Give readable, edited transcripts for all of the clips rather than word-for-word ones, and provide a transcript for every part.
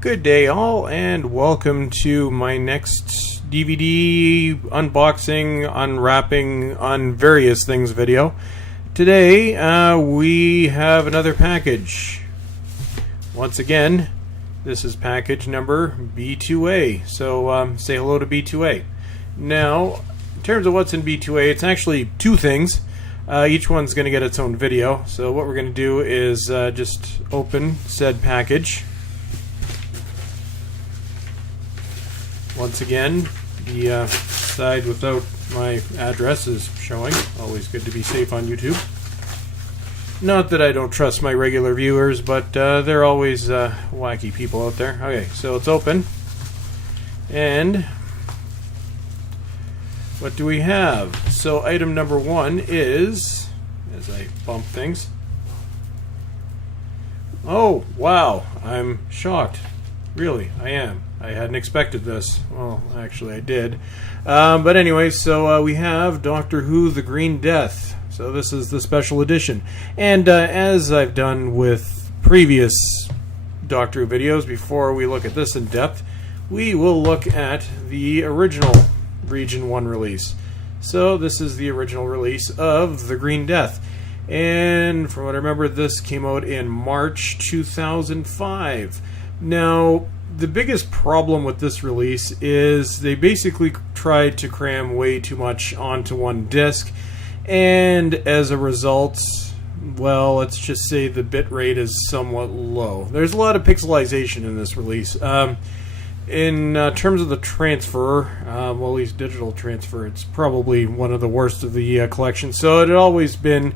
Good day all, and welcome to my next DVD unboxing, unwrapping, on various things video. Today we have another package. Once again, this is package number B2A, so say hello to B2A. Now, in terms of what's in B2A, it's actually two things. Each one's going to get its own video, so what we're going to do is just open said package. Once again, the side without my address is showing. Always good to be safe on YouTube. Not that I don't trust my regular viewers, but they're always wacky people out there. Okay, so it's open. And what do we have? So item number one is, as I bump things. Oh, wow. I'm shocked. Really, I am. I hadn't expected this. Well, actually I did. But anyway, so we have Doctor Who The Green Death. So this is the special edition. And as I've done with previous Doctor Who videos, before we look at this in depth, we will look at the original Region 1 release. So this is the original release of The Green Death. And from what I remember, this came out in March 2005. Now, the biggest problem with this release is they basically tried to cram way too much onto one disc, and as a result, well, let's just say the bitrate is somewhat low. There's a lot of pixelization in this release. In terms of the transfer, well, at least digital transfer, it's probably one of the worst of the collection, so it had always been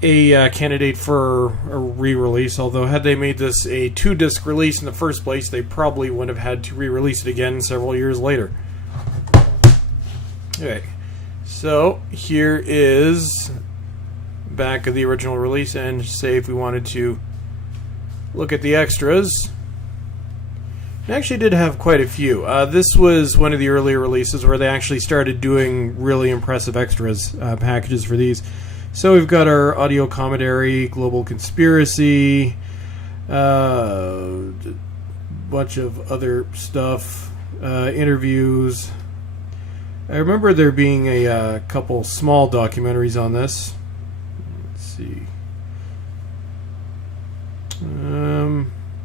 a candidate for a re-release, although had they made this a 2-disc release in the first place, they probably would have had to re-release it again several years later. Okay, so here is back of the original release, and say if we wanted to look at the extras, it actually did have quite a few. This was one of the earlier releases where they actually started doing really impressive extras packages for these. So we've got our audio commentary, global conspiracy, bunch of other stuff, interviews. I remember there being a couple small documentaries on this. Let's see.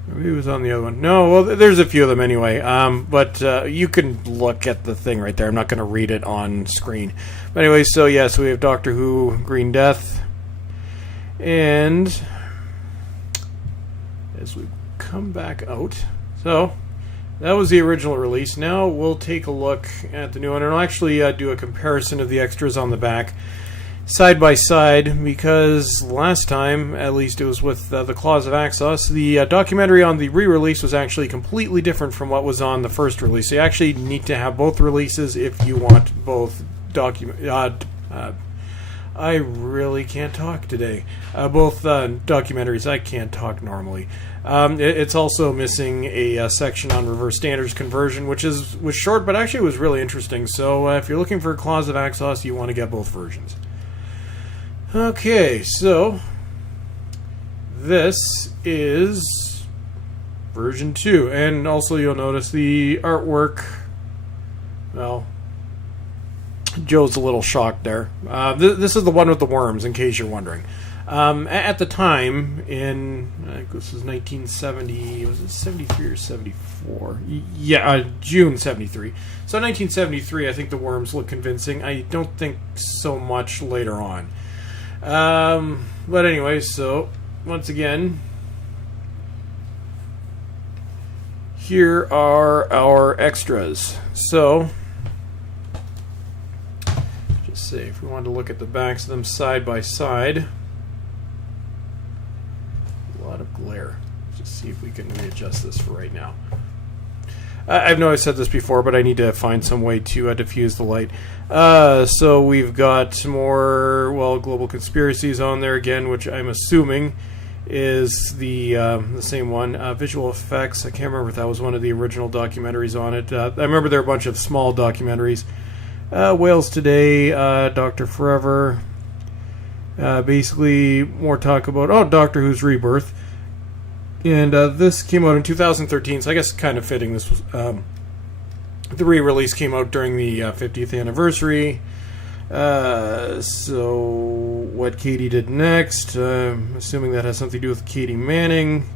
Maybe it was on the other one. No, well, there's a few of them anyway. But you can look at the thing right there. I'm not going to read it on screen. But anyway, so yeah, so we have Doctor Who, Green Death. And as we come back out, so that was the original release. Now we'll take a look at the new one, and I'll actually do a comparison of the extras on the back side by side, because last time, at least it was with the Claws of Axos, the documentary on the re-release was actually completely different from what was on the first release. So you actually need to have both releases if you want both I really can't talk today. Both documentaries. I can't talk normally. It's also missing a section on reverse standards conversion, which was short, but actually was really interesting. So if you're looking for Claws of Axos, you want to get both versions. Okay, so this is version 2, and also you'll notice the artwork. Well, Joe's a little shocked there. This is the one with the worms, in case you're wondering. At the time, in I think this was 1970, was it 73 or 74? Yeah, June 73. So 1973, I think the worms look convincing. I don't think so much later on. But anyway, so once again, here are our extras. So just say if we wanted to look at the backs of them side by side, a lot of glare. Just see if we can readjust this for right now. I know I said this before, but I need to find some way to diffuse the light. So we've got some more, well, global conspiracies on there again, which I'm assuming is the same one. Visual effects, I can't remember if that was one of the original documentaries on it. I remember there were a bunch of small documentaries. Wales Today, Doctor Forever. Basically, more talk about, Doctor Who's Rebirth. And this came out in 2013, so I guess kind of fitting. This was the re-release came out during the 50th anniversary. So what Katie did next, assuming that has something to do with Katie Manning.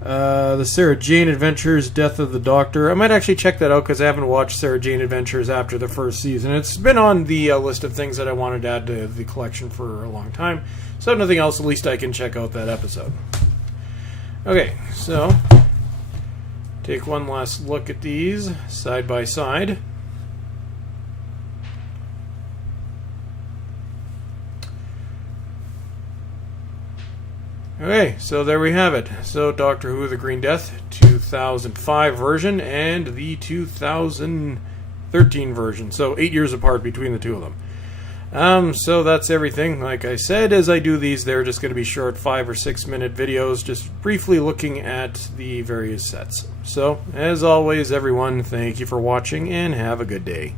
The Sarah Jane Adventures, Death of the Doctor. I might actually check that out because I haven't watched Sarah Jane Adventures after the first season. It's been on the list of things that I wanted to add to the collection for a long time. So if nothing else, at least I can check out that episode. Okay, so take one last look at these side by side. Okay, so there we have it. So Doctor Who The Green Death, 2005 version and the 2013 version. So 8 years apart between the two of them. So that's everything. Like I said, as I do these, they're just going to be short 5 or 6 minute videos, just briefly looking at the various sets. So, as always, everyone, thank you for watching and have a good day.